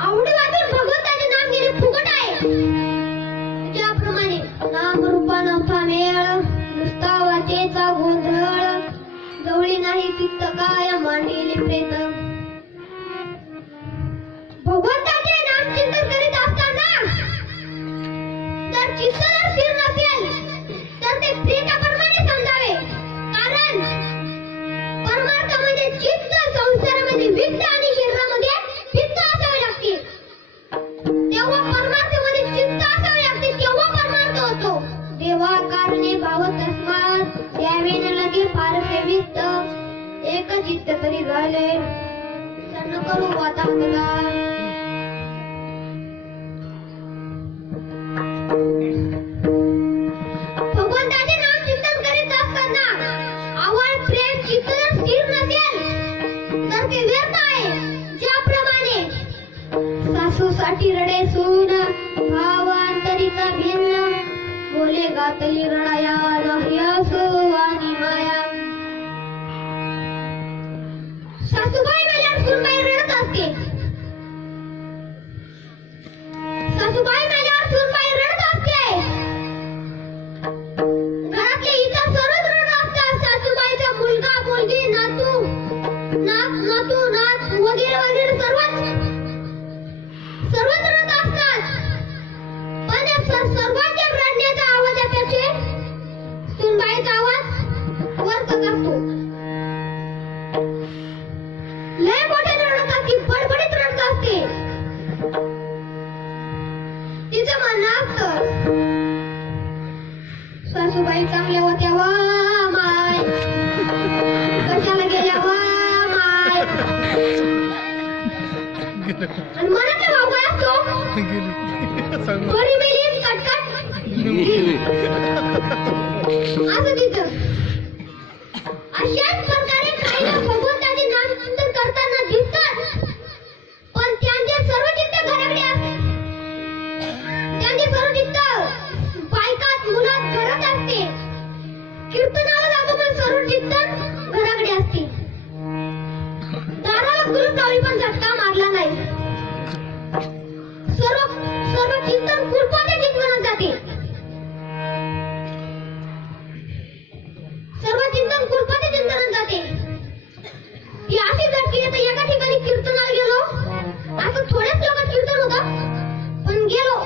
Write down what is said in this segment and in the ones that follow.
आवडी वाटून भगवंताचे चित्त काय मांडिले प्रेत भगवंताचे नाम चिंतन करीत असताना जर चित्त जर स्थिर नसेल तर ते प्रेताप्रमाणे समजावे कारण परमार्थ म्हणजे चित्त संसारामध्ये वित्त आणि शरीरामध्ये चित्त असावे लागते तेव्हा परमार्थामध्ये चित्त असावे लागते तेव्हा परमार्थ होतो देवा कारणे भाव तस्मात द्यावे न लगे फारसे वित्त एक चित्त तरी झाले सन्न करू वाता तुला भगवंताचे नाम चिंतन करीत असताना आवड प्रेम चित्त जर स्थिर नसेल तर ते व्यर्थ आहे ज्याप्रमाणे सासूसाठी रडे सून भावांतरीचा भिन्न बोले गातली रडाया रहस्यो आणि माया सासूबाई मेल्यावर सूनबाई रडत असते सासूबाई मेल्यावर सूनबाई रडत असते घरातले इतर सर्वच रडत असतात सासूबाईचा मुलगा मुलगी नातू नात वगैरे वगैरे सर्वच रडत असतात पण सर्वांच्या रडण्याचा आवाजापेक्षा सूनबाईचा आवाज वरकत असतो लय मोठे रडत असते बडबडीत रडत असते तिचं म्हणणं असतं सासूबाई चांगल्या होत्या वा माय कशाला गेल्या वा माय आणि मनातला भाव काय असतो बरी मेली कटकट असं तिचं अशाच प्रकारे काही भगवंताचे नाम चिंतन करताना दिसतात पण त्यांचे सर्व चित्त घराकडे असते त्यांचे सर्व चित्त बायकात मुलात घरात असते कीर्तनाला जातो पण सर्व चित्त घराकडे असते दाराला कुलूप लावली पण झटका मारला नाही सर्व चिंतन कुलपाच्या चिंतनात जाते सर्व चिंतन कुलपाच्या चिंतनात जाते ही अशी झटकी येते एका ठिकाणी कीर्तनाला गेलो असं थोड्याच लोकात कीर्तन होतं पण गेलो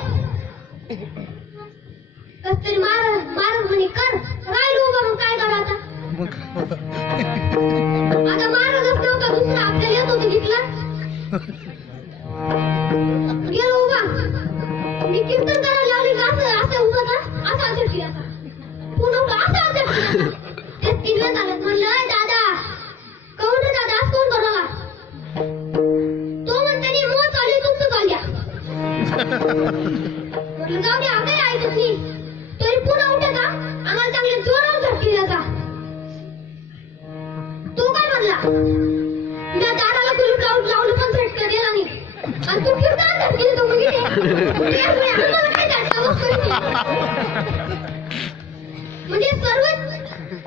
कसतरी महाराज म्हणे कर राहिलो उभा मग काय करा आता महाराजच नव्हता दुसरा आपल्याला येत होतं घेतला गेलो उभा मी कीर्तन करायला लावली असं उभं का असं झटकी आता पुन्हा असं झटकी ते तीनला चालत म्हणलं दादा कहून दादा आज कोण करावा तो म्हणतानी मो चालू तुमचं चालल्या म्हटलं जाऊ दे आता ऐकत नाही तरी पुन्हा उठे का आम्हाला चांगले जोरावर झटकी द्यायचा तो काय म्हणला मी दाराला कुलूप लावलं पण झटका दिला नाही आणि तू कीर्तनात झटकी देतो म्हणजे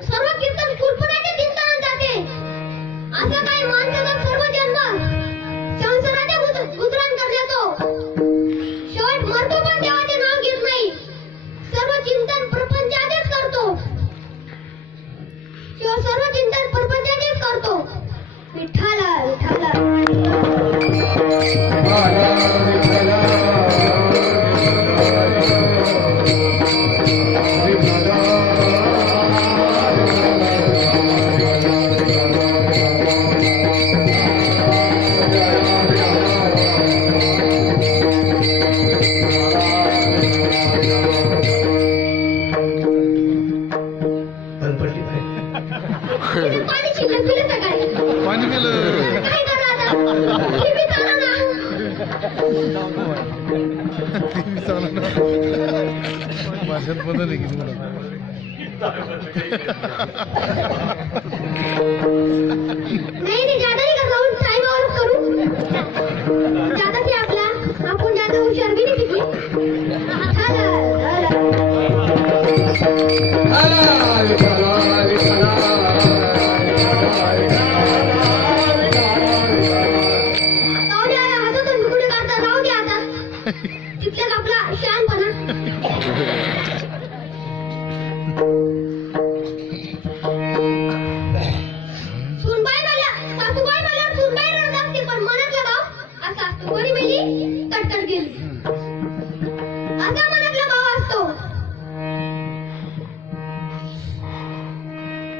सर्व कीर्तन कुलपणाच्या चिंतनात जाते असं काही माणसाचा सर्व जन्म संसाराच्या गुजराण करण्यातो शेवट मरतो पण देवाचे नाव घेत नाही सर्व चिंतन प्रपंचाचेच करतो सर्व चिंतन प्रपंचाचेच करतो विठ्ठला भाषण बदल की नाही ज्यादा का जाऊन टाइमावर करू ज्यादा से आपला आपण ज्यादा हुशार भी नाही तिथल्याच आपला शहाणपणा सून केली. असा मनातला भाव असतो.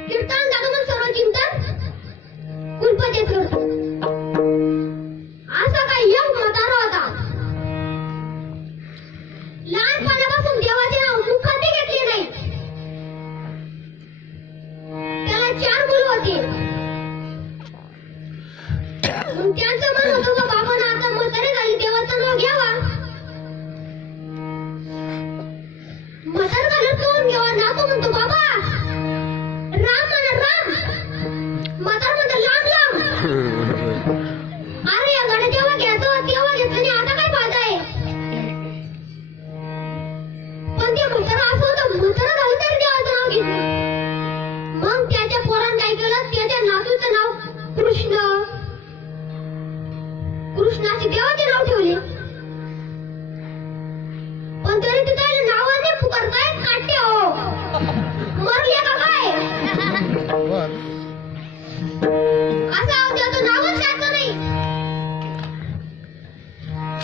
कीर्तन दाखवून सर्व चिंतन कुलपतीच करतो. असा काही एक म्हातारा होता. लहानपणापासून देवाचे नाव मुखातही घेतले नाही. त्याला 4 मुलं होती. मग त्यांचं मन होतं का बाबांना आता म्हातारे झाली देवाचं नाव घ्यावा. म्हातारा झालं तोंड घ्यावा नातो म्हणतो बाबा राम म्हणा राम. म्हातारा म्हणतो लांब लांब. अरे या गाड्या जेव्हा घ्यायचं तेव्हा घेतलं नाही आता काय फायदा आहे. पण ते म्हातारा असं होतं म्हातारा झालं तरी देवाचं नाव घेतलं. मग त्याच्या पोरानं काय केलं त्याच्या नातूचं नाव कृष्ण. कृष्णाचे देवाचे नाव ठेवले. पण तरी ते त्याला नावाने पुकारताय काटे हो मरले का काय. असा त्याचं नावच त्याचं नाही.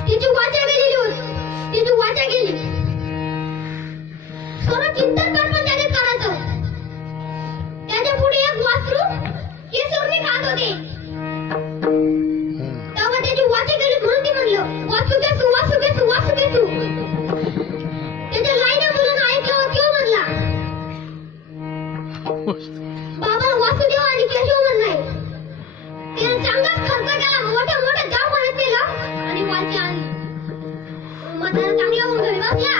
तिची वाचा गेलेली होती. तिची वाचा गेली. सर्व चिंतन पण त्याने करायचं. त्याच्या पुढे एक वासरू केसरणी खात होते. तेव्हा त्याची वाचा गेली म्हणून ती म्हणलं वासू घेसू वासू घेसू वासू घेसू. त्याच्या लाईने मुलं ऐकलं तो म्हणला बाबा वासुदेव आणि केशव म्हणलाय. त्याने चांगलाच खर्च केला. मोठ्या मोठ्या जाम म्हणत केलं आणि वाची आणली. म्हातारा चांगला मग घरी बसला.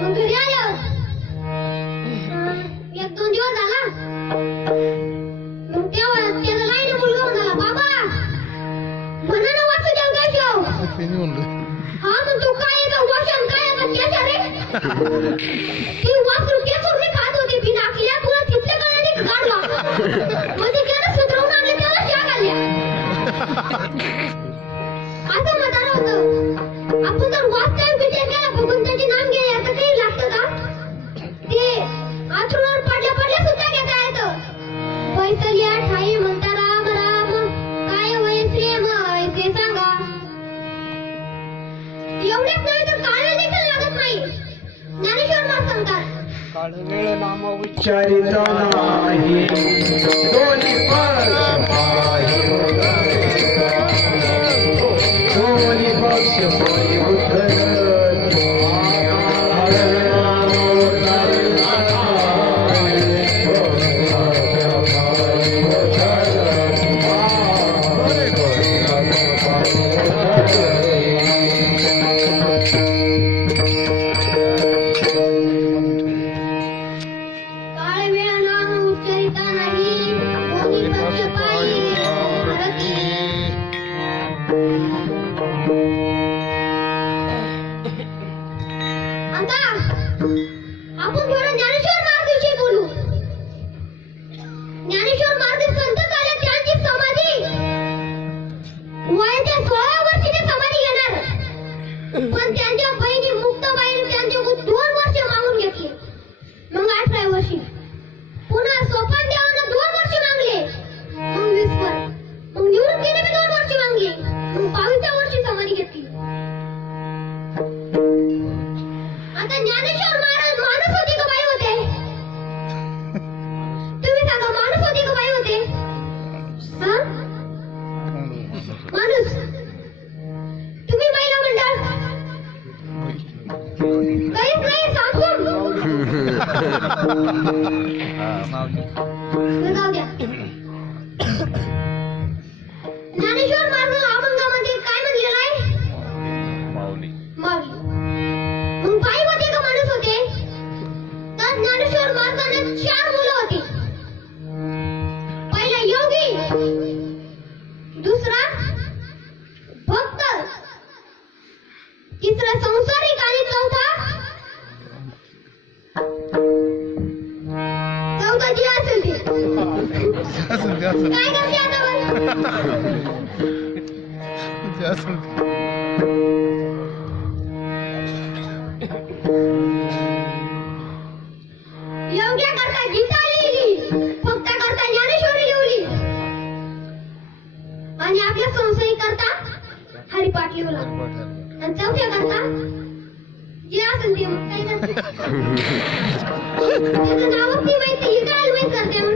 मग घरी आलं 1-2 दिवस झाला. मग तेव्हा त्याला लाईने मुलगा म्हणाला बाबा म्हणा ना वासुदेव केशव. हा म्हणतो काय आहे का वाशन काय आहे का केशव रे. ती वासरू केसर मी खात होती बिना आखल्या तुला तिथल्या कळाने काढला. म्हणजे त्याला सुधरवून आणले त्याला शाग आल्या. असं म्हातारा होतं. आपण जर वास्तविक विचार केला भगवंताचे नाम घ्यायला आता काही लागतं का. ते आचरणावर पडल्या पडल्या सुद्धा घेता येतं. वैसल्या ठाई म्हणता राम राम काय वयसे मग ते सांगा. एवढेच नाही तर काळ देखील लागत नाही. ज्ञानेश्वर महाराज सांगतात काळ वेळ नाम उच्चारिता नाही दोन्ही दोन्ही पक्ष होई उद्धर. काळ वेळ नाम उच्चारिता नाही दोन्ही पक्ष पायी रती. आता आपण थोडं ज्ञानेश्वर महाराजांविषयी बोलू. ज्ञानेश्वर महाराज संत झाले. त्यांची समाधी वयाच्या 16 वर्षी ते समाधी घेणार. पण त्यांच्या बहिणी मुक्ताबाईने त्यांच्याकडून 2 वर्ष मागून घेतली. मग 18 वर्षी पुन्हा सोपान देवानं 2 वर्ष मागले. मग 20 वर मग निवृत्तीने मी 2 वर्ष मागले. मग 22व्या वर्षी समाधी घेतली. आता ज्ञानेश्वर महाराज माणूस होते का बाई होते. तुम्ही सांगा माणूस होते का बाई होते. हा माणूस. तुम्ही बाईला म्हणता काहीच नाही सांगून जाऊ द्या. ज्ञानेश्वर महाराज अभंगामध्ये काय म्हणलेलं आहे माऊली. मग बाई होते का माणूस होते. तर ज्ञानेश्वर महाराजांना 4 मुलं होती. पहिला योगी, दुसरा भक्त, तिसरा संसारिक आणि चौथा जी असेल ती काय करते आता योग्य करता गीता लिहिली. भक्ता करता ज्ञानेश्वरी लिहिली. आणि आपल्या संशयी करता हरी हरिपाठ लिवला आणि चौथ्या करता जे असेल ते मग काय करते त्याचं नावच नाही माहिती ही काय माहित करते मग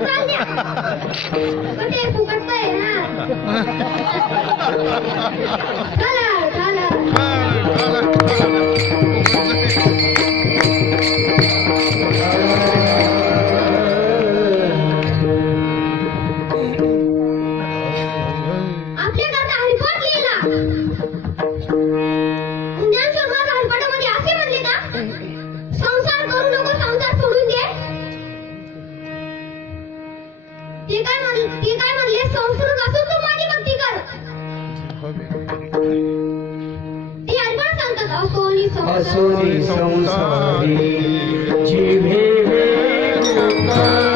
चाल द्या पण ते फुकटचं आहे ना चला चला असोनी संसारी जीवे असोनी संसारी जीवे असोनी संसारी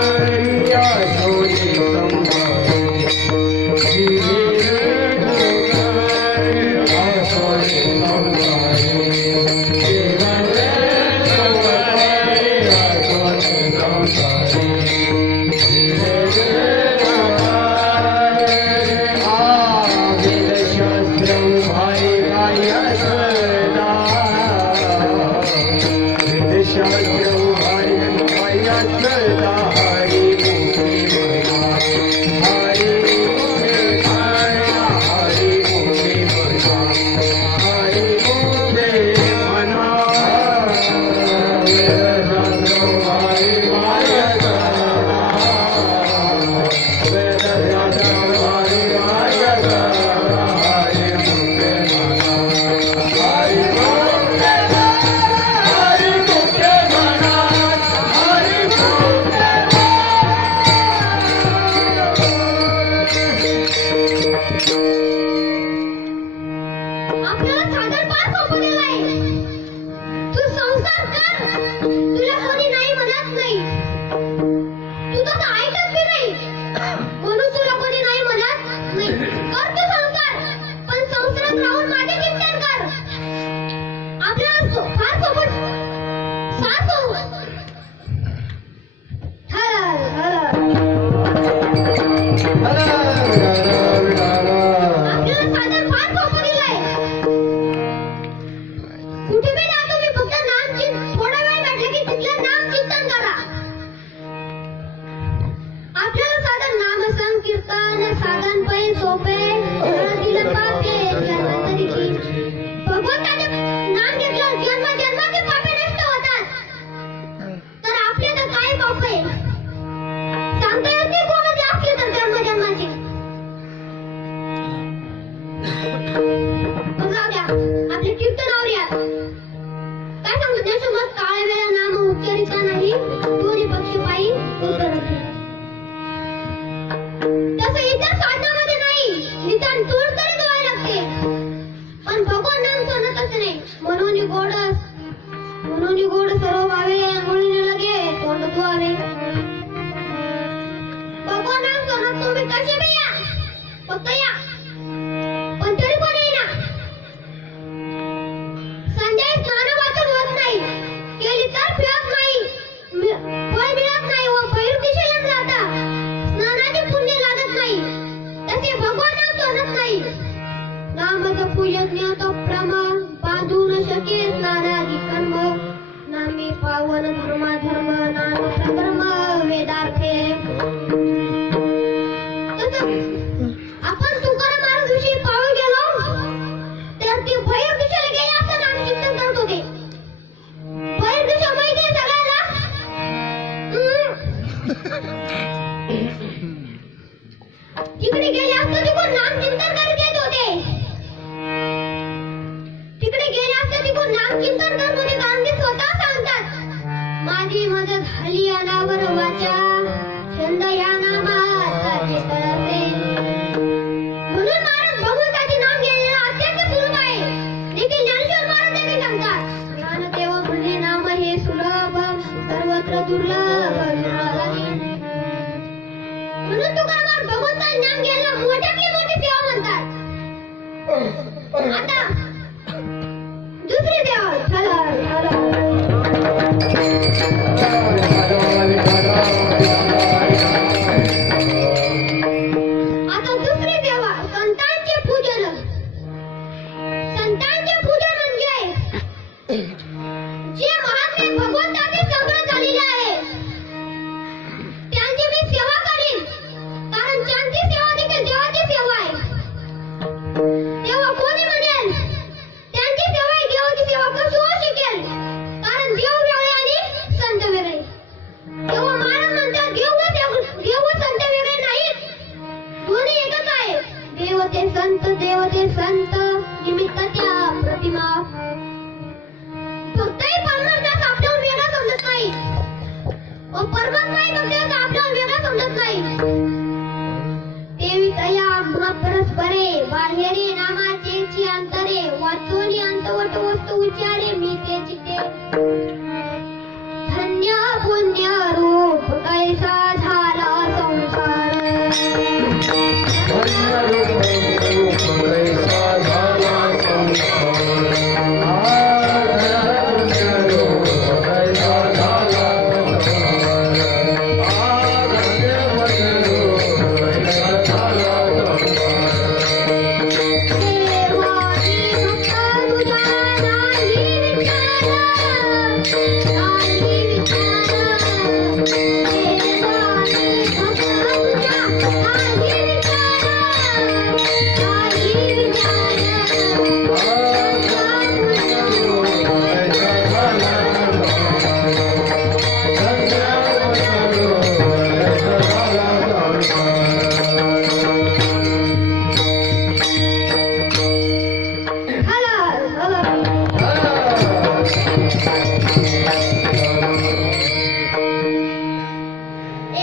धन्य पुण्य रूप कैसा झाला संसार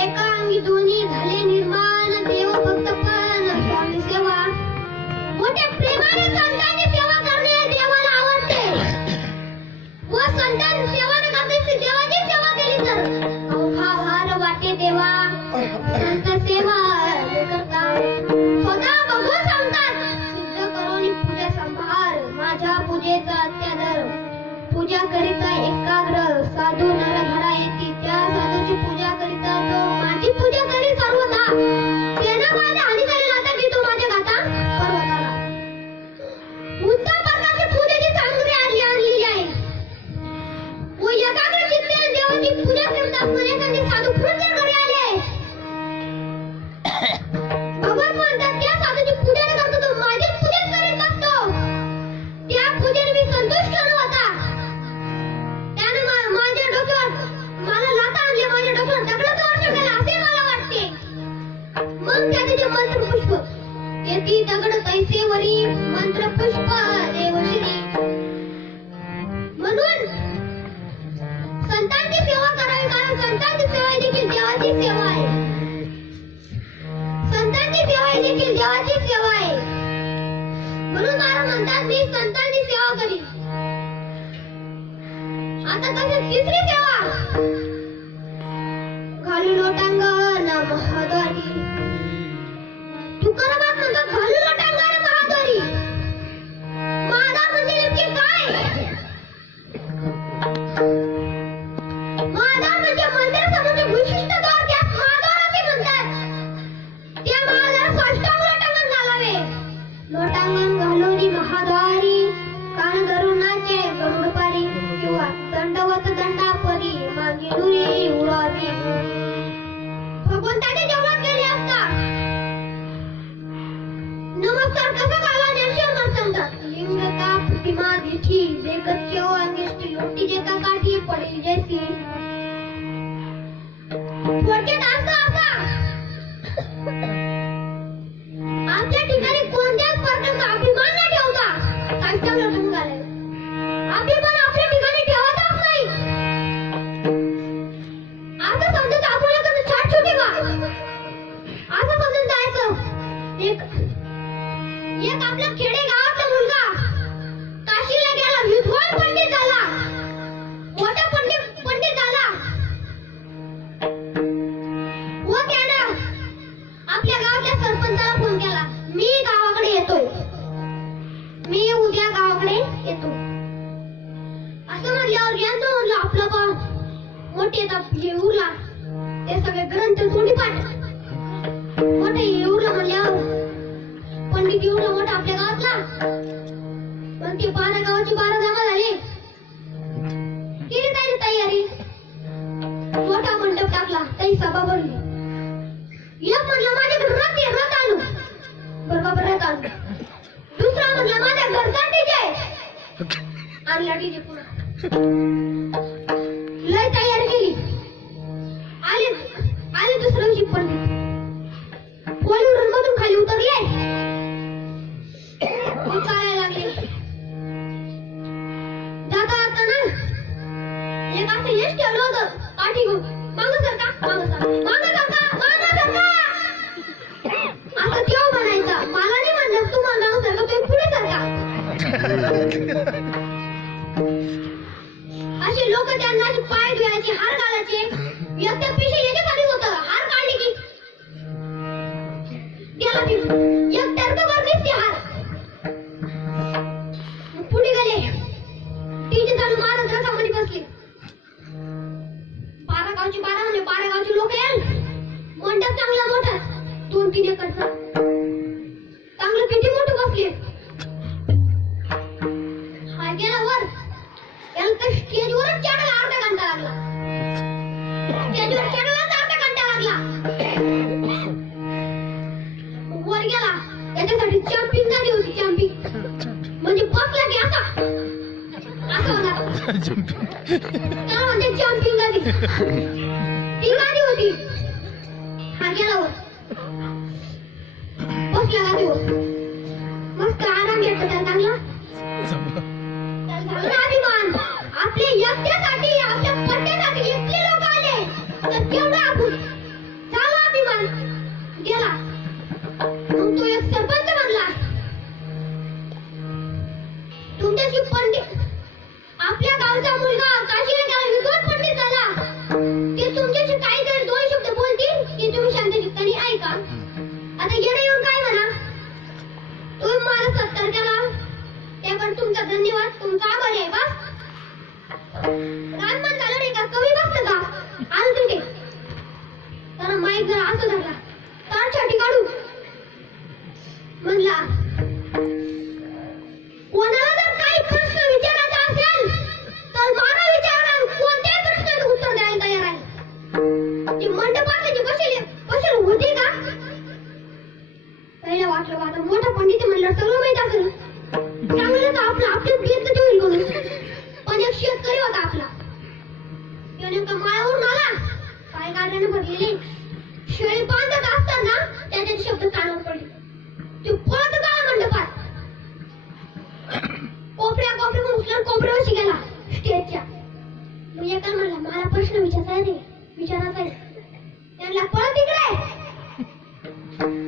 एकांगी दोन्ही झाले निर्माण देव भक्तपण स्वामी सेवा मोठ्या प्रेमाने संतांची सेवा करणे देवाला आवडते व संतान सेवा न करण्याची देवाची सेवा केली तर अवघा भार वाटे देवा संत सेवा करता स्वतः बघून सांगतात सिद्ध करून पूजा संभार माझ्या पूजेचा अत्यादर पूजा करिता एकाग्र साधू नर घरा येते त्या साधूची पूजा करिता तो माझी पूजा करी सर्वदा सेना माझ्या हानीकारी नाता की तो माझ्या गाता पर्वताला उत्तम प्रकारची पूजेची सामग्री आणलेली आहे व एकाग्र चित्ताने देवाची पूजा करत असताना एखादे साधू पुढच्या घरी आले भगवान म्हणतात त्या साधूची पूजा न करता तो माझीच पूजा करीत असतो त्या पूजेने मी संतुष्ट न होता त्याने माझ्या डोक्यावर मला लाथा आणली माझ्या डोक्यावर दगडाचं वर्ष केलं असे मला वाटते मग त्याचे जे मंत्रपुष्प येती दगड तैसेवरी मंत्रपुष्प देवश्री म्हणून संतांची सेवा करावी कारण संतांची सेवा ही देखील देवाची सेवा आहे संतांची सेवा ही देखील देवाची सेवा आहे म्हणून मला म्हणतात मी संतांची सेवा करीन आता तसेच तिसरी सेवा घालू लोटांगण महाद्वारी तुकारामात म्हणतात घालू लोटांगण महाद्वारी महाद्वार म्हणजे नेमके काय महाद्वार म्हणजे मंदिरासमोरचे विशिष्ट द्वार त्यास महाद्वार असे म्हणतात त्या महाद्वारात साष्टांग लोटांगण घालावे लोटांगण घालून महाद्वारी कान धरुणाचे गरुडपारी किंवा दंडवत दंडापरी मागे दुरी उडावी भगवंताने जेवढा केले असता नमस्कार कसा घाला ज्ञानशील माणसं सांगतात लिंगता प्रतिमा दिठी बेगच्यो अंगेष्टी लोटी जेका काठी पडेल जैसी थोडक्यात असं असा आपल्या ठिकाणी कोणत्याच प्रकारचा अभिमान न ठेवता साष्टांग लोटांगण घालावे अभिमान आपल्या ठिकाणी ठेवतच नाही असं समजत आपण एखादं छाट छोटे का असं समजून जायचं एक आपला खेडे गावातला मुलगा काशीला गेला विद्वान पंडित झाला मोठा पंडित झाला व त्यानं आपल्या गावातल्या सरपंचाला फोन केला मी गावाकडे येतोय मी उद्या गावाकडे येतो असं म्हणल्यावर ज्ञान म्हणलं आपलं का मोठे येऊरला ते सगळे ग्रंथ तोंडी पाठ मोठे येऊरला म्हणल्यावर पंडित एवढा मोठा आपल्या गावातला पण ते 12 गावाची 12 जमा झाले केली त्याने तयारी मोठा मंडप टाकला त्याची सभा भरली एक म्हणलं माझ्याकडे रथ आणू बरोबर रथ आणू दुसरा म्हणला माझ्या घरचा डीजे आणला डीजे पुन्हा लय तयारी केली आले दुसऱ्या दिवशी पंडित पोलीवरून मधून खाली उतरले चालायला लागले जाता जाताना एक असं यश ठेवलं होतं पाठी घेऊन मागं सरका असं केव्हा म्हणायचा मला नाही म्हणलं तू मला मागं सरका तुम्ही पुढे सरका असे लोक त्यांना असे पाय धुवायचे, हार घालायचे. एक तर पिशे याच्यासाठी होतं, हार काढले की गेला ती एक तर्कभर दिसते हार. पुढे गेले, तिथे चालू महाराज रथामध्ये बसले. 12 गावची 12 म्हणजे 12 गावची लोक येईल. मंडप चांगला मोठा, 2-3 एकरचा, चांगलं किती मोठं बसले. हा गेला वर, याला तर स्टेजवरच चढायला अर्धा घंटा लागला. स्टेजवर चढायलाच अर्धा घंटा लागला. वर गेला, त्याच्यासाठी जम्पिंग झाली होती. जम्पिंग म्हणजे बसला की असं होणार. त्याला म्हणजे जम्पिंग झाली, ती गाडी होती. हा गेला वर, बसला गाडीवर, मस्त आराम भेटतो त्याला चांगला. झालं अभिमान. आपल्या एकट्यासाठी, आपल्या पट्ट्यासाठी इतके लोक आले तर केवढा आपण झाला अभिमान. गेला मग तो एक सरपंच म्हणला, तुमच्याशी पंडित, आपल्या गावचा मुलगा काशीला गेला, विद्वान पंडित झाला, ते तुमच्याशी काहीतरी 2 शब्द बोलतील की तुम्ही शांत चित्ताने ऐका. आता येणं येऊन काय म्हणा, तुम्ही मला 70 केला त्यावर तुमचा धन्यवाद, तुमचा आभार आहे. बस राममान झालं नाही का, कमी बसलं का, आलं तुम्ही तर माईक जर असं झाला तर छाटी काढू म्हणला. कोणाला जर काही प्रश्न विचारायचा असेल तर मला विचारा, कोणत्याही प्रश्नाचं उत्तर द्यायला तयार आहे. ते मंडपात बसेल होते का. पहिला वाटलं का आता मोठा पंडित म्हणलं सगळं माहित असेल, चांगलं तर आपल्याच घेतलं ठेवल म्हणून. पण एक शेतकरी होता आपला, तो नेमका माळावरून आला, पाय गाड्याने भरलेले, शेळी बांधत असताना त्याचे शब्द कानावर पडले. तो पळत आला मंडपात, कोपऱ्या उचलून कोपऱ्यावरशी गेला स्टेजच्या. मग एका म्हणला मला प्रश्न विचारायचा आहे. त्यांना पळत इकडे,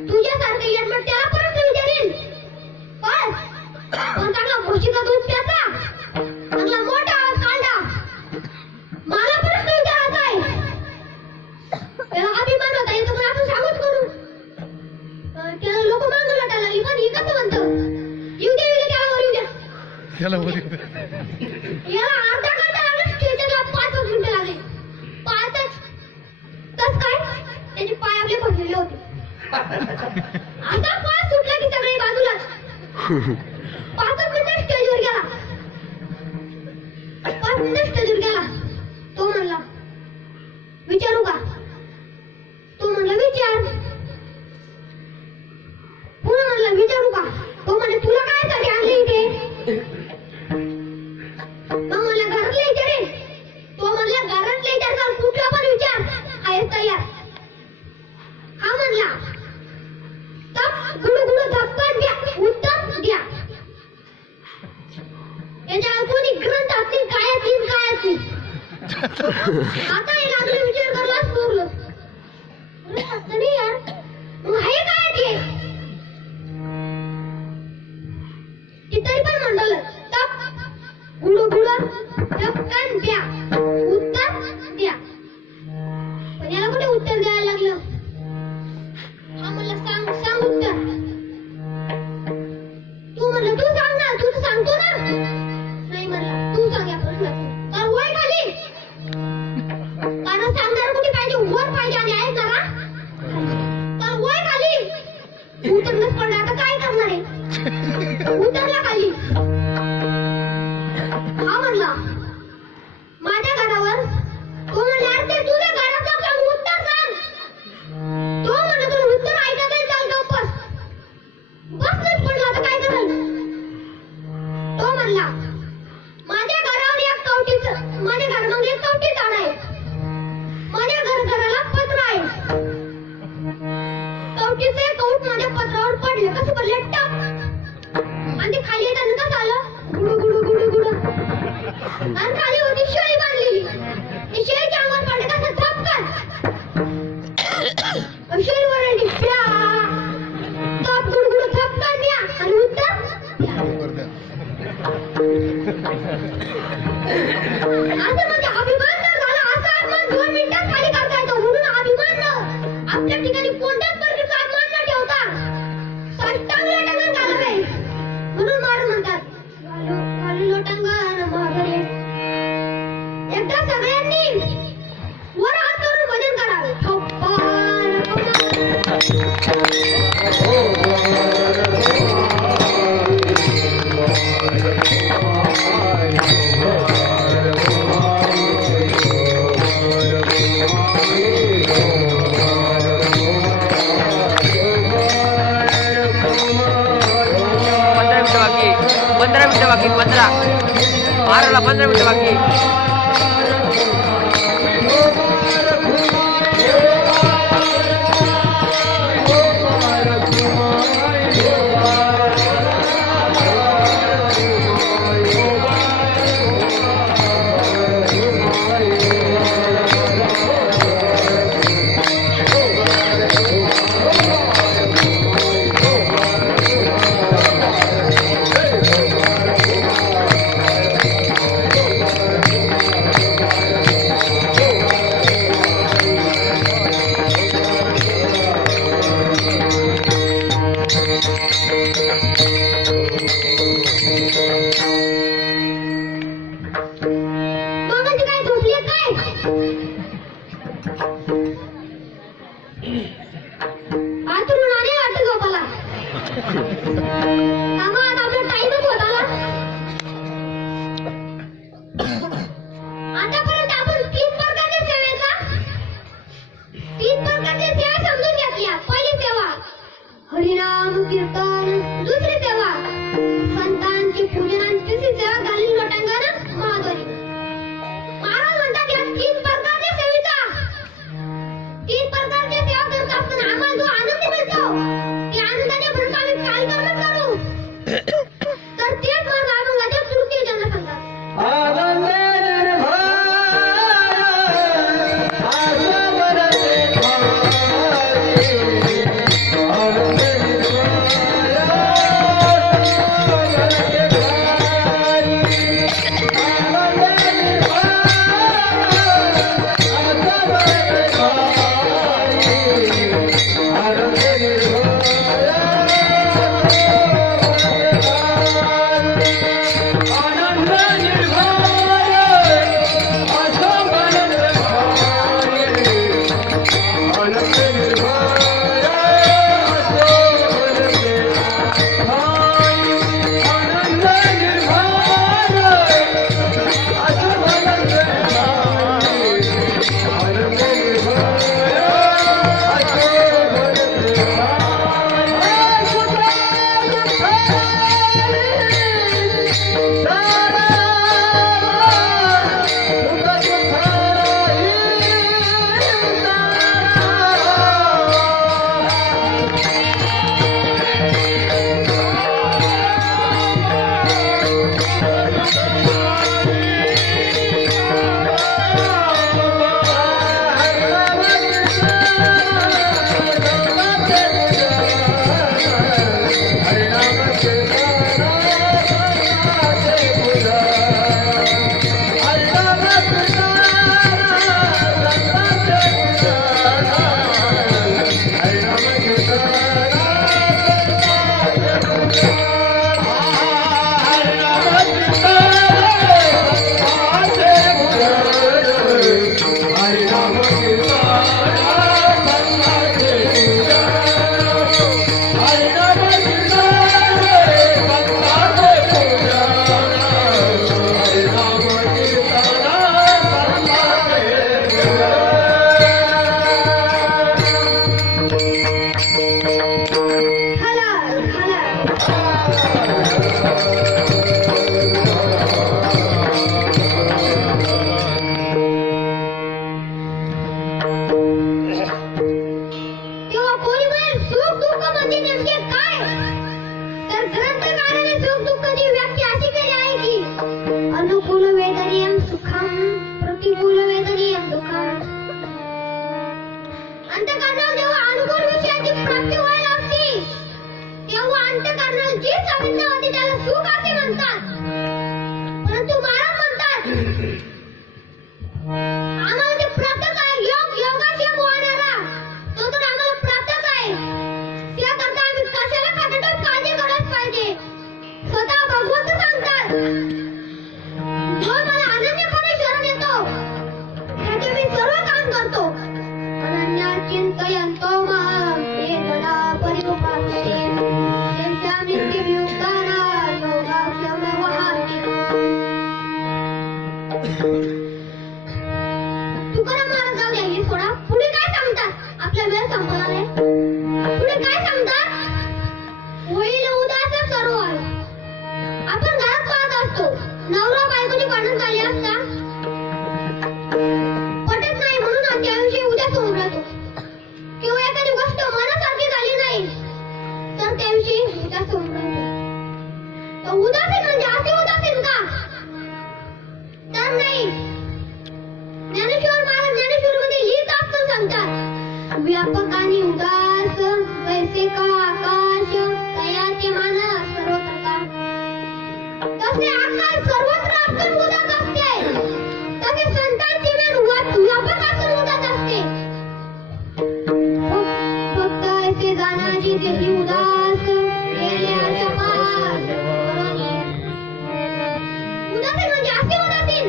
तुझ्यासारखं येडमट त्याला प्रश्न विचारेल. पण चांगला म्हशीचा दूध प्याचा, चांगला मोठा आवाज काढला, मला प्रश्न विचारायचा आहे. त्याला अभिमान होता, येतो पण आपण सांगूच करू. त्याला लोक मागू लटायला लागली, पण हे कसं म्हणतं, येऊ द्या त्याला वर येऊ द्या. त्याला वर याला अर्धा घंटा लागला, स्टेजला 5 मिनिटं लागले. 5च कस काय, त्याचे पाय आपले भरलेले होते. आता 5 सुटला की सगळे बाजूलाच. 5 मिनिटं स्टेजवर गेला. 5 मिनिटं स्टेजवर गेला. तो म्हणला विचारू का. तो म्हणला विचार. पुन्हा म्हणला विचारू का. तो म्हणले तुला काय साठी आणले इथे. मग म्हणला घरातले विचारे. तो म्हणला घरातले विचार, कुठला पण विचार आहे तयार. हा म्हणला तप गुडगुड धक्कन द्या, उत्तर द्या. याच्या कोणी ग्रंथ असतील काय. आता हे लागले विचार करायलाच बोललो. नाही यार, मग हे काय ते तरी पण म्हणलं तप गुडगुड धक्कन द्या, उत्तर द्या. पण याला कुठे उत्तर द्यायला लागलं. हा म्हणला सांग उत्तर. तू म्हणलं तू सांग ना, तू तर सांगतो ना. नाही म्हणला तू सांग या प्रश्नाचं. तर वय खाली, कारण सांगणार कुठे पाहिजे, वर पाहिजे आणि ऐकणारा तर वय खाली. उतरलंच पडलं, आता काय करणार आहे. उतरला खाली. हा म्हणला माझ्या घरावर. तो म्हणला ते तुझ्या घरात सांग, उत्तर सांग. तो म्हणला तुला उत्तर ऐकत आहे, चाल गप्पस. बसलंच पडलं, आता काय करायचं. तो म्हणला माझ्या घरावर एक कवटी झाड आहे. माझ्या घराला पत्र आहे. कवटीचे कौट माझ्या पत्रावर पडले. कसं पडले टप, आणि ते खाली येताना कसं आलं गुडू. आणि खाली होती शेळी बांधलेली. ती शेळीच्या अंगावर पडले कसं धपकन. शेळी वरडली प्या, तप गुडगुड धपकन द्या आणि उत्तर द्या. असं म्हणजे अभिमान जर झाला असा अभिमान 2 मिनिटात खाली करता येतो म्हणून अभिमान आपल्या ठिकाणी कोणत्याच प्रकारचा अभिमान न ठेवता साष्टांग लोटांगण घालावे म्हणून महाराज म्हणतात घालू लोटांगण महाराज एकदा सगळ्यांनी वर हात करून भजन करावे पंधरा मिनिटं बाकी 15 12ला 15 मिनिटं बाकी तुकाराम महाराज जाऊ द्या, हे सोडा. पुढे काय सांगतात? आपला वेळ संपणार आहे. पुढे काय सांगतात? होईल उदास सर्व. आपण घरात पाहत असतो, नवरा बायकोची भांडण झाली असता पटत नाही म्हणून त्याविषयी उदास होऊन राहतो. किंवा एखादी गोष्ट मनासारखी झाली नाही तर त्याविषयी उदास होऊन राहतो. तर उदासीन म्हणजे असे उदासीन का? तर नाही. ज्ञानेश्वर महाराज ज्ञानेश्वरीमध्ये लिहित असताना सांगतात, व्यापक आणि उदास वैसे का आकाश तयाचे मानस सर्वत्र का. तसे आकाश सर्वत्र असून उदास असते, तसे संतांची मन व्यापक असून उदास असते. फक्त ऐसे जाणारी तेही उदास गेले आशा पार. उदासीन म्हणजे असे उदासीन.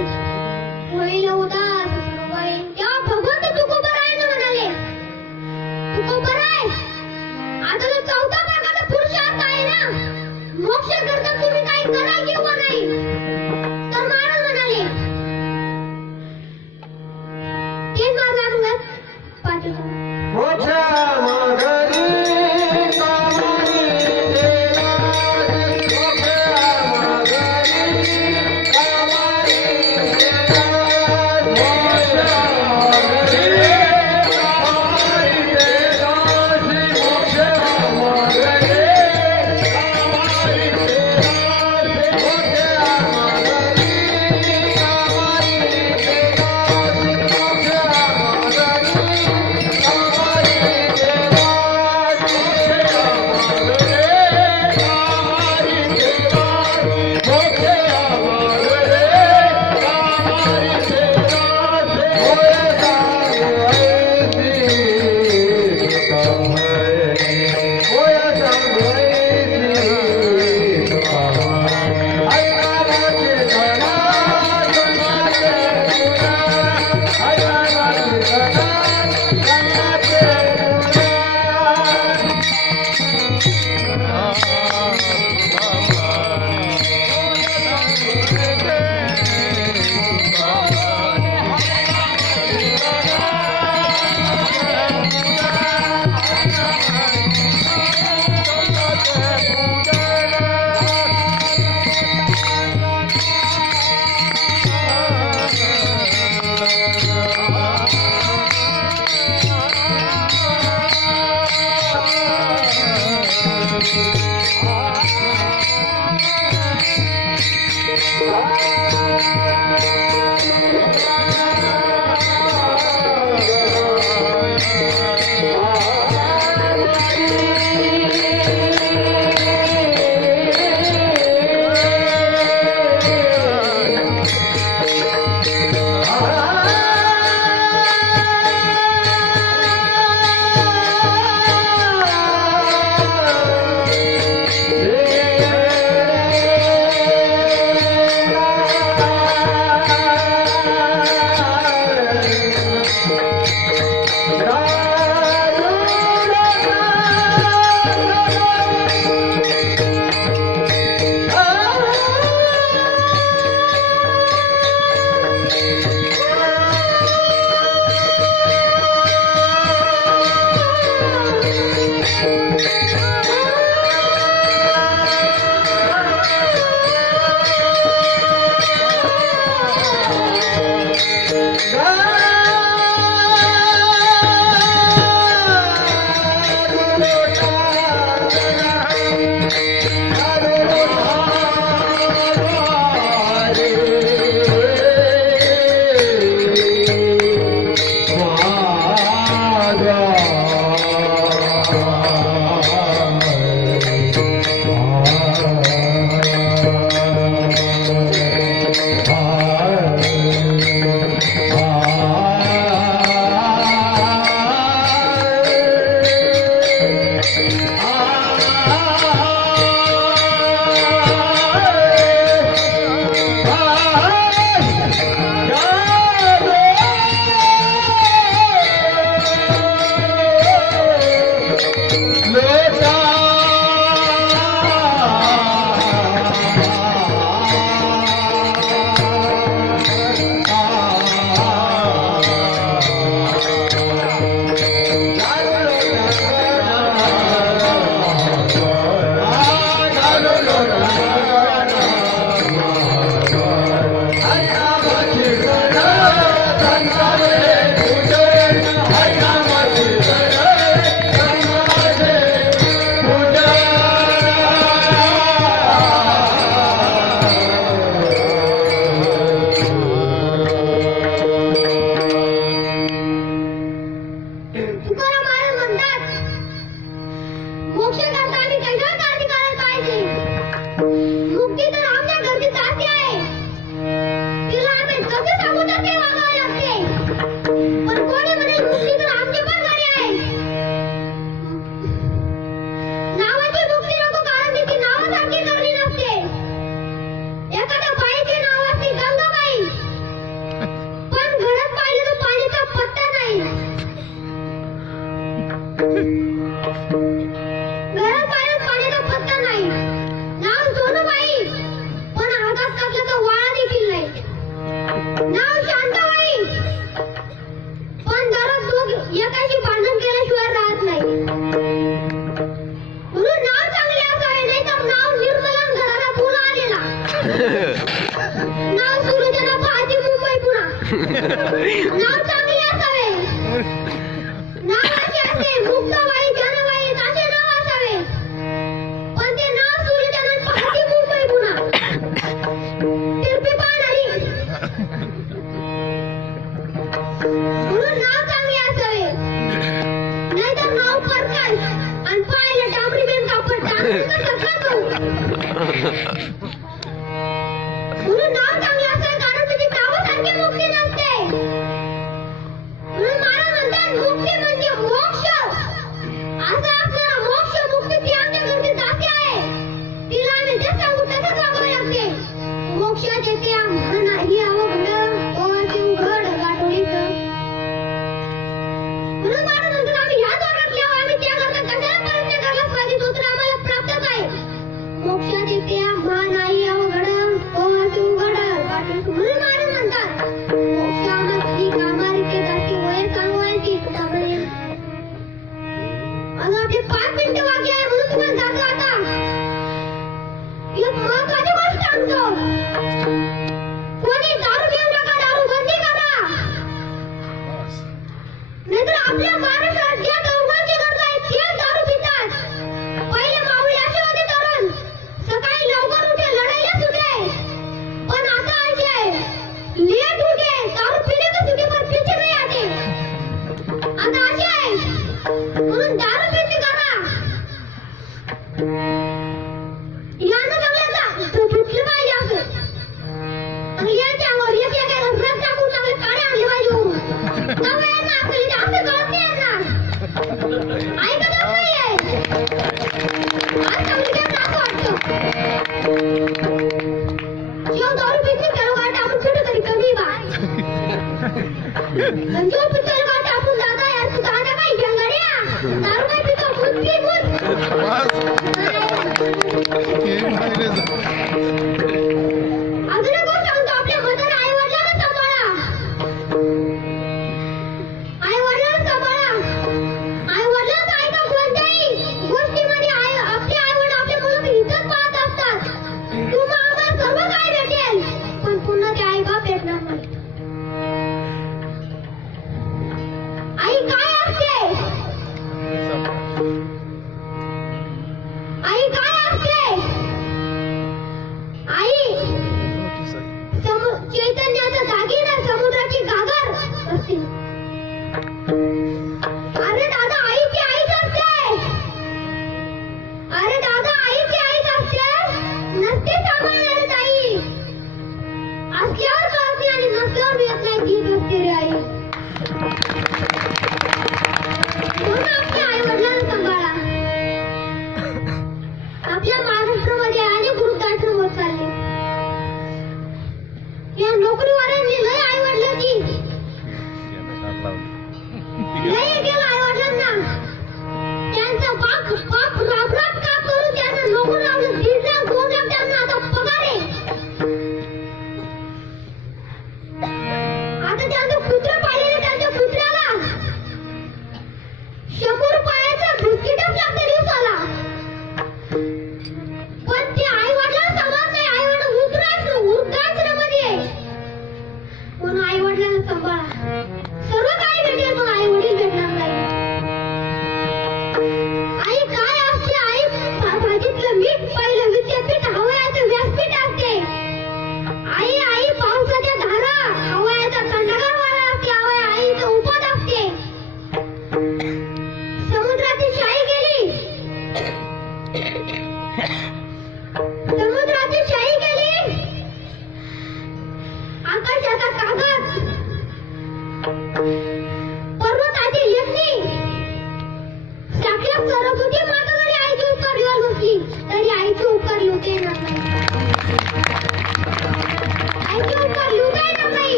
होईल उदास सर्व. तेव्हा भगवंत तुकोबरायनं म्हणाले, तुकोबराय, आता जो चौथा प्रकारचा पुरुषार्थ आहे ना, मोक्ष करता तुम्ही काही करा किंवा नाही. तर महाराज म्हणाले, ते माझा अंगात पाठवतो. मोक्ष मागरी कामनी देवास, मोक्ष मागरी कामनी देवास, मोक्ष मागरी कामनी देवास, मोक्ष मागरी कामनी देवास, नाव सुरुजना पाहती मुंबई पुन्हा नाव चांगले असावे नावाचे असे मुक्ताबाई जानबाई असे नाव असावे पण ते नाव सुरुजना पाहती मुंबई पुन्हा तिरपी पाहणारी म्हणून नाव चांगले असावे नाहीतर नाव परकाश आणि पायाला डांबरी बेन कापड टाकून सगळं करू म्हणून नाव चांगलं असेल कारण तुझी नावासारखी मुक्ती नसते म्हणून मला म्हणतात मुक्ती म्हणजे मोक्ष असं असणारा मोक्ष मुक्ती ती आमच्या घरची जाती आहे तिला आम्ही जे सांगू तसंच वागावे लागते मोक्षाचे ते आम्हाला नाही अवघड ओवाचे उघड गाठोडीच म्हणून मला म्हणतात आम्ही ह्या वर्गातले आहोत आम्ही त्या करता कशाला पर्यंत घरला स्वाधी सूत्र आम्हाला प्राप्तच आहे मोक्षाचे ते आम्हाला नाही अवघड ओवाचे उघड गाठोडीच म्हणून मला म्हणतात मोक्षामध्ये कामारिके जाती वय सांगवायची तुझ्याकडे अगं आपले 5 मिनिटं बाकी आहे म्हणून तुम्हाला जातो आता एक महत्वाची गोष्ट सांगतो कोणी दारू घेऊ नका दारू बंदी करा नाहीतर आपल्या महाराष्ट्रात ज्या तरुणांची गरज आहे ते दारू पितात पहिले माऊली असे होते तरुण सकाळी लवकर उठे लढायला सुटे पण आता असे लेट उठे दारू पीने को सुटे पर पीछे नहीं आते आता असे आहे म्हणून दारू बंदी करा यानं चांगलं फुटलं पाहिजे असं आणि याच्या अंगावर एक एकाला रस टाकून चांगले काळे आणले पाहिजे तेव्हा यांना आपल्याला ते असं कळत नाही यांना ऐकतच नाहीये आज चांगली काय टाकू वाटतं जो दारू पिते त्याला वाटतं आपण कुठेतरी कमी बा आणि जो पितो वाटतं आपण दादा यार तू दादा काय जंगड्या दारू काय पितो दूध पी दूध बस हे माहिती अजून एक गोष्ट सांगतो आपल्या मताने आई वडिलांना सांभाळा आई वडिलांना सांभाळा आई वडिलांचं ऐका कोणत्याही गोष्टीमध्ये आपले आई वडील आपल्या मुलाची इज्जत पाहत असतात तुम्हाला आम्हाला सर्व काय भेटेल पण पुन्हा ते आई बाप भेटणार नाही आई काय असते आई काय असते आई चैतन्याचा दागिना समुद्राची गागर असते अरे दादा आईची आईच असते अरे दादा आईची आईच असते नसते सांभाळणारी ताई असल्यावर कळते आणि नसल्यावर येत नाही ठीक असते रे आई म्हणून आपल्या आई वडिलांना सांभाळा आपल्या महाराष्ट्रामध्ये अनेक वृद्धाश्रम होत चालले या नोकरीवाल्यांनी लय आई वडिलांची लय केलं आई वडिलांना त्यांचा बाप राब का करून त्यांना नोकरी लावलं 1.5 लाख 2 लाख त्यांना आता पगार आहे आता त्यांचं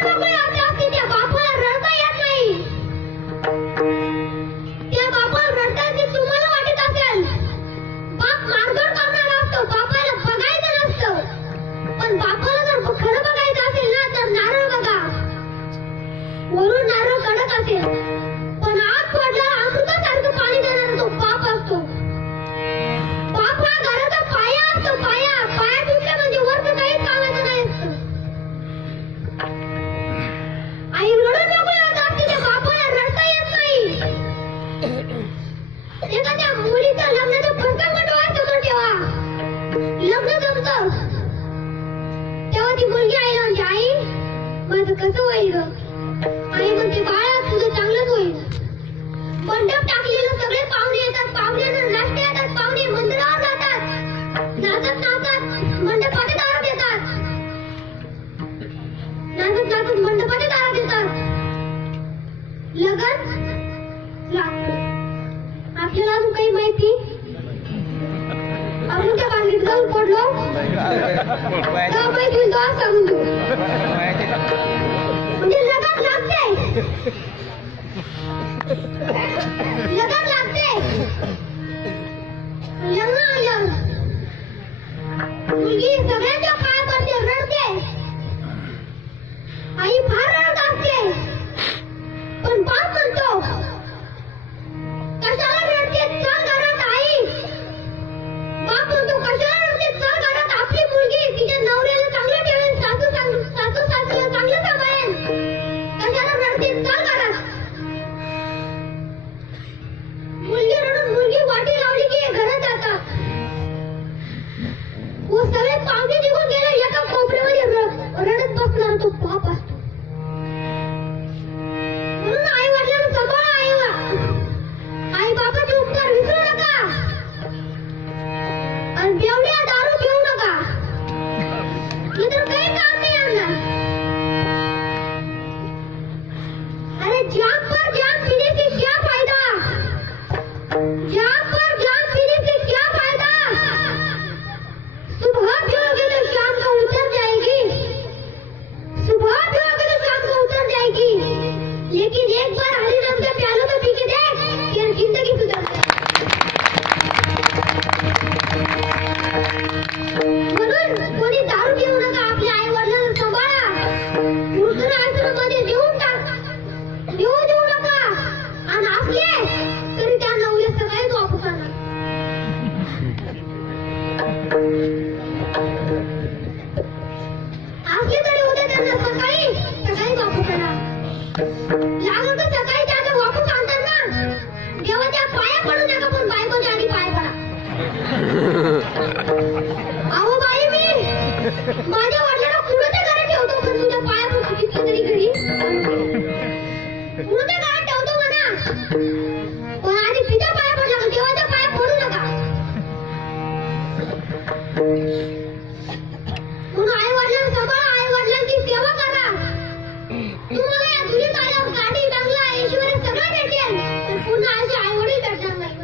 रडून मोकळे होतात की त्या बापाला रडता येत नाही. त्या बापाला रडतात की तुम्हाला वाटत असेल बाप मारधोड करणारा असतो, बापाला बघायचं नसतं. पण बापाला जर खरं बघायचं असेल ना तर नारळ बघा. वरून नारळ कडक असेल पण आत पडल्यावर अमृतासारखं पाणी देणारा तो बाप असतो. बाप हा घराचा पाया असतो. पाया तुटला म्हणजे वरचं काहीच कामाचं नाही असतं. आई रडून मोकळी होतात की त्या बापाला रडता येत नाही. एखाद्या मुलीचा लग्नाचा प्रसंग डोळ्यासमोर ठेवा. लग्न जमतं तेव्हा ती मुलगी आईला म्हणते, आई माझं कसं होईल ग? आई म्हणते, बाळा तुझं चांगलंच होईल. मंडप टाकलेलं सगळे पाहुणे येतात. पाहुण्यांना नाश्ते येतात. पाहुणे मंदिरावर जातात. नाचत मंडपाच्या दारात येतात. नाचत मंडपाच्या दारात येतात. लगन लागतं. आपल्याला अजून काही माहिती? आपण त्या बांगडीत जाऊन पडलो तेव्हा माहिती होईल तेव्हा सांगून देऊ. म्हणजे लगन लागते. लगन लागते. लग्न आलं मुलगी सगळ्यांच्या पाया पडते, रडते. आई फार रडत असते पण बाप म्हणतो कशाला रडते, चल घरात. आई बाप म्हणतो कशाला रडते, चल घरात. आपली मुलगी तिच्या नवऱ्याला चांगलं ठेवेल, सासू सासूला चांगलं सांभाळेल. कशाला रडते, चल घरात. मुलगी रडून मुलगी वाटी लावली की घरात जातात. व सगळे पाहुणे निघून गेले. एका कोपऱ्यामध्ये रडत बसणार तो बाप असतो. म्हणून आई वडिलांना सांभाळा. आई बाबाचे उपकार विसरू नका. आणि बेवड्या दारू घेऊ नका. इतर काही काम नाही आणणार. अरे जाम पर जाम पीने से क्या फायदा? जाम पर जाम पीने से क्या फायदा? सुबह पियोगे तो शाम को उतर जाएगी. सुबह पियोगे तो शाम को उतर जाएगी. लेकिन एक बार हरी नाम का प्याला तो पी के देख, तेरी जिंदगी सुधर जाएगी. म्हणून कोणी दारू पिऊ नका. आपल्या आई वडिलांना सांभाळा. वृद्धाश्रमामध्ये नेऊन देऊ नका. आणि असले तरी त्यांना उद्या सगळेच वापस आणा. असले तरी उद्या त्यांना सकाळी वापस आणा. लागलं तर सकाळी त्यांना वापस आणतात ना. देवाच्या पाया पडू नका पण बायकोच्या आधी पाय पडा. अहो बाई मी माझ्या वडिलांना कुणाच्या घरात ठेवतो पण तुझ्या पाया पडतो किती तरी घरी. कुणाच्या घरात ठेवतो म्हणा पण आधी तिच्या पाया पडला का देवाच्या पाया पडू नका. म्हणून आई वडिलांना सांभाळा. आई वडिलांची सेवा करा. तुम्हाला या दुनियेत आल्यावर गाडी बंगला ऐश्वर्य सगळं भेटेल पण पुन्हा असे आई वडील भेटणार नाही.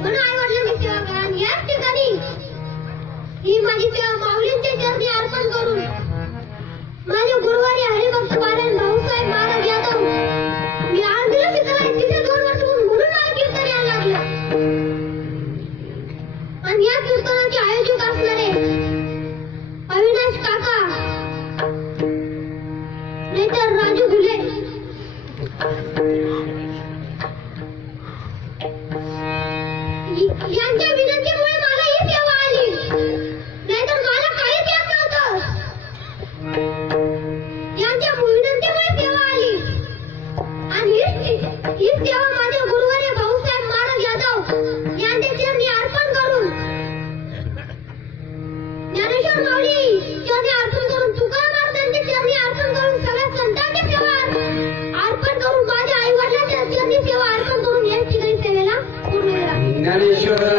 म्हणून आई वडिलांची सेवा करा. आणि याच ठिकाणी ही माझी सेवा माऊलींच्या चरणी अर्पण करून माझे गुरुवारी हरिभक्त पारायण भाऊसाहेब महाराज यादव मी आळंदीला शिकायला तिथे 2 वर्ष म्हणून मला कीर्तन यायला लागलं. आणि या कीर्तनाचे आयोजक असणारे अविनाश काका नाहीतर राजू घुले यांच्या विनंतीमुळे मला ही सेवा आली. नाहीतर मला काहीच येत नव्हतं. यांच्या विनंतीमुळे सेवा आली. आणि ही सेवा माझ्या गुरुवारी भाऊसाहेब महाराज यादव यांच्या चरणी अर्पण करून ज्ञानेश्वर माऊली चरणी अर्पण करून तुकाराम महाराजांच्या चरणी अर्पण करून सगळ्या संतांची सेवा अर्पण करून माझ्या आई वडिलांच्या चरणी सेवा अर्पण करून या ठिकाणी सेवेला पूर्ण वेळा ज्ञानेश्वर